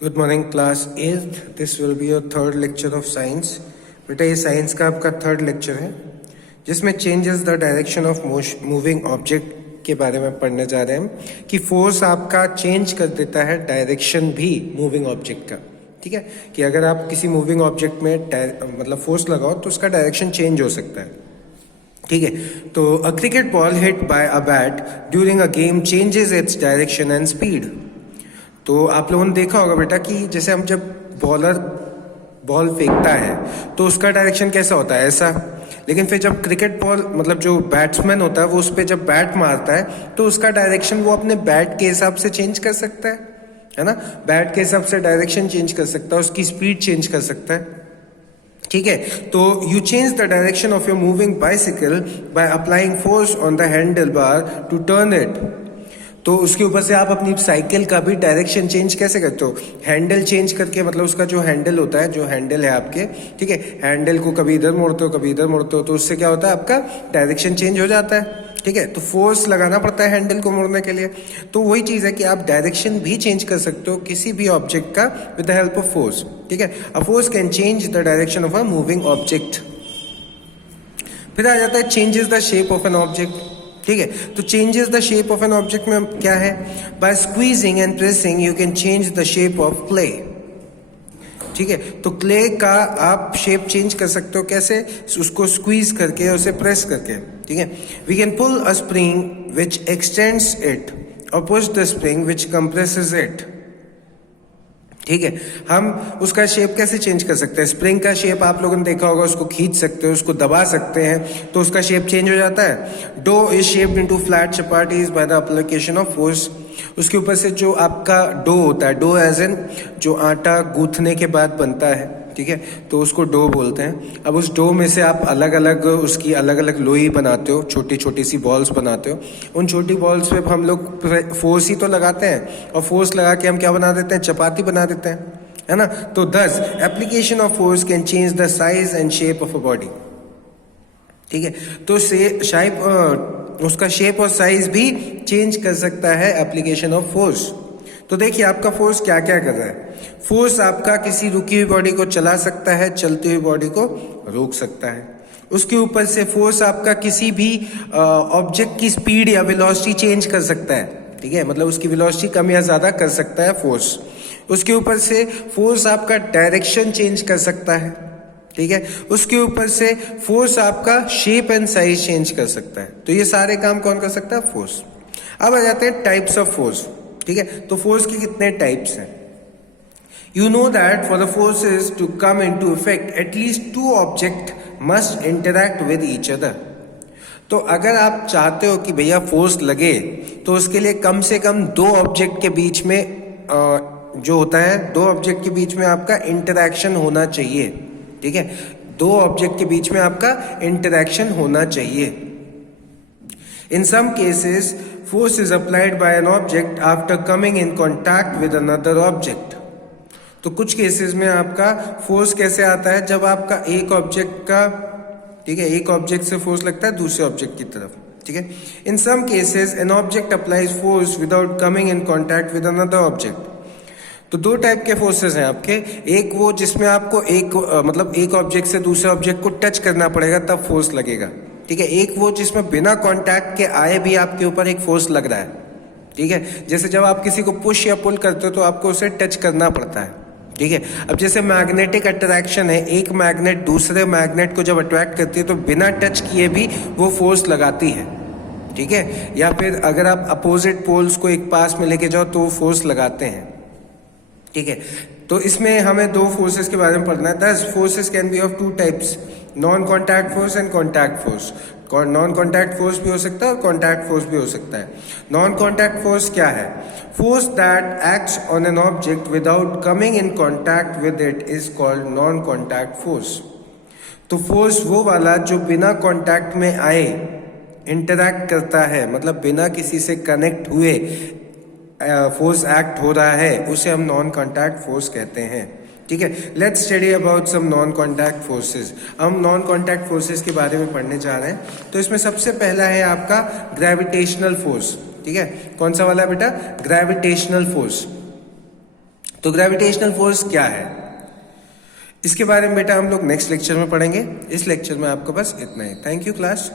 Good morning class 8th। This will be your third lecture of science. बेटा ये science का आपका third lecture है जिसमें changes the direction of moving object के बारे में पढ़ने जा रहे हैं कि फोर्स आपका चेंज कर देता है डायरेक्शन भी मूविंग ऑब्जेक्ट का। ठीक है कि अगर आप किसी मूविंग ऑब्जेक्ट में मतलब फोर्स लगाओ तो उसका डायरेक्शन चेंज हो सकता है। ठीक है, तो a cricket ball hit by a bat during a game changes its direction and speed. तो आप लोगों ने देखा होगा बेटा कि जैसे हम जब बॉलर बॉल फेंकता है तो उसका डायरेक्शन कैसा होता है, ऐसा। लेकिन फिर जब क्रिकेट बॉल मतलब जो बैट्समैन होता है वो उस पर जब बैट मारता है तो उसका डायरेक्शन वो अपने बैट के हिसाब से चेंज कर सकता है ना। बैट के हिसाब से डायरेक्शन चेंज कर सकता है, उसकी स्पीड चेंज कर सकता है। ठीक है, तो you change the direction of your moving bicycle by applying force on the handlebar to turn it. तो उसके ऊपर से आप अपनी साइकिल का भी डायरेक्शन चेंज कैसे करते हो, हैंडल चेंज करके। मतलब उसका जो हैंडल होता है, जो हैंडल है आपके, ठीक है, हैंडल को कभी इधर मोड़ते हो कभी इधर मोड़ते हो तो उससे क्या होता है, आपका डायरेक्शन चेंज हो जाता है। ठीक है, तो फोर्स लगाना पड़ता है हैंडल को मोड़ने के लिए। तो वही चीज है कि आप डायरेक्शन भी चेंज कर सकते हो किसी भी ऑब्जेक्ट का with the help of force. ठीक है, a force can change the direction of a moving object. फिर आ जाता है changes the shape of an object. ठीक है, तो changes the shape of an object में क्या है, by squeezing and pressing you can change the shape of clay. ठीक है, तो क्ले का आप शेप चेंज कर सकते हो कैसे, उसको स्क्वीज करके, उसे प्रेस करके। ठीक है, we can pull a spring which extends it और push the spring which compresses it. ठीक है, हम उसका शेप कैसे चेंज कर सकते हैं, स्प्रिंग का शेप आप लोगों ने देखा होगा, उसको खींच सकते हो, उसको दबा सकते हैं तो उसका शेप चेंज हो जाता है। Dough is shaped into flat chapatis by the application of force. उसके ऊपर से जो आपका डो होता है, डो एज एन जो आटा गूंथने के बाद बनता है, ठीक है, तो उसको डो बोलते हैं। अब उस डो में से आप अलग अलग उसकी अलग अलग लोई बनाते हो, छोटी छोटी सी बॉल्स बनाते हो। उन छोटी बॉल्स पे हम लोग फोर्स ही तो लगाते हैं और फोर्स लगा के हम क्या बना देते हैं, चपाती बना देते हैं, है ना। तो दस application of force can change the size and shape of a body. ठीक है, तो उसका शेप और साइज भी चेंज कर सकता है एप्लीकेशन ऑफ फोर्स। तो देखिए आपका फोर्स क्या क्या कर रहा है। फोर्स आपका किसी रुकी हुई बॉडी को चला सकता है, चलती हुई बॉडी को रोक सकता है। उसके ऊपर से फोर्स आपका किसी भी ऑब्जेक्ट की स्पीड या वेलोसिटी चेंज कर सकता है। ठीक है, मतलब उसकी वेलोसिटी कम या ज्यादा कर सकता है फोर्स। उसके ऊपर से फोर्स आपका डायरेक्शन चेंज कर सकता है। ठीक है, उसके ऊपर से फोर्स आपका शेप एंड साइज चेंज कर सकता है। तो ये सारे काम कौन कर सकता है, फोर्स। अब आ जाते हैं टाइप्स ऑफ फोर्स। ठीक है, तो फोर्स के कितने टाइप्स हैं। You know that for the forces to come into effect at least two object must interact with each other. तो अगर आप चाहते हो कि भैया फोर्स लगे तो उसके लिए कम से कम दो ऑब्जेक्ट के बीच में जो होता है, दो ऑब्जेक्ट के बीच में आपका इंटरैक्शन होना चाहिए। ठीक है, दो ऑब्जेक्ट के बीच में आपका इंटरैक्शन होना चाहिए। In some cases, force is applied by an object after coming in contact with another object. तो कुछ केसेस में आपका फोर्स कैसे आता है, जब आपका एक ऑब्जेक्ट का, ठीक है, एक ऑब्जेक्ट से फोर्स लगता है दूसरे ऑब्जेक्ट की तरफ। ठीक है, in some cases an object applies force without coming in contact with another object. तो दो टाइप के फोर्सेस हैं आपके। एक वो जिसमें आपको मतलब एक ऑब्जेक्ट से दूसरे ऑब्जेक्ट को टच करना पड़ेगा तब फोर्स लगेगा। ठीक है, एक वो जिसमें बिना कांटेक्ट के आए भी आपके ऊपर एक फोर्स लग रहा है। ठीक है, जैसे जब आप किसी को पुश या पुल करते हो तो आपको उसे टच करना पड़ता है। ठीक है, अब जैसे मैग्नेटिक अट्रैक्शन है, एक मैग्नेट दूसरे मैग्नेट को जब अट्रैक्ट करती है तो बिना टच किए भी वो फोर्स लगाती है। ठीक है, या फिर अगर आप अपोजिट पोल्स को एक पास में लेके जाओ तो वो फोर्स लगाते हैं। ठीक है, तो इसमें हमें दो फोर्सेस के बारे में पढ़ना है। दस forces can be of two types, non contact force and contact force. Non contact force भी हो सकता है और कॉन्टैक्ट फोर्स भी हो सकता है। नॉन कॉन्टैक्ट फोर्स क्या है, force that acts on an object without coming in contact with it is called non contact force. तो फोर्स वो वाला जो बिना कॉन्टैक्ट में आए इंटरैक्ट करता है, मतलब बिना किसी से कनेक्ट हुए फोर्स एक्ट हो रहा है, उसे हम नॉन कॉन्टैक्ट फोर्स कहते हैं। ठीक है, let's study about some non contact forces. हम नॉन कॉन्टैक्ट फोर्सेस के बारे में पढ़ने जा रहे हैं। तो इसमें सबसे पहला है आपका ग्रेविटेशनल फोर्स। ठीक है, कौन सा वाला बेटा, ग्रेविटेशनल फोर्स। तो ग्रेविटेशनल फोर्स क्या है, इसके बारे में बेटा हम लोग नेक्स्ट लेक्चर में पढ़ेंगे। इस लेक्चर में आपको बस इतना ही। Thank you class.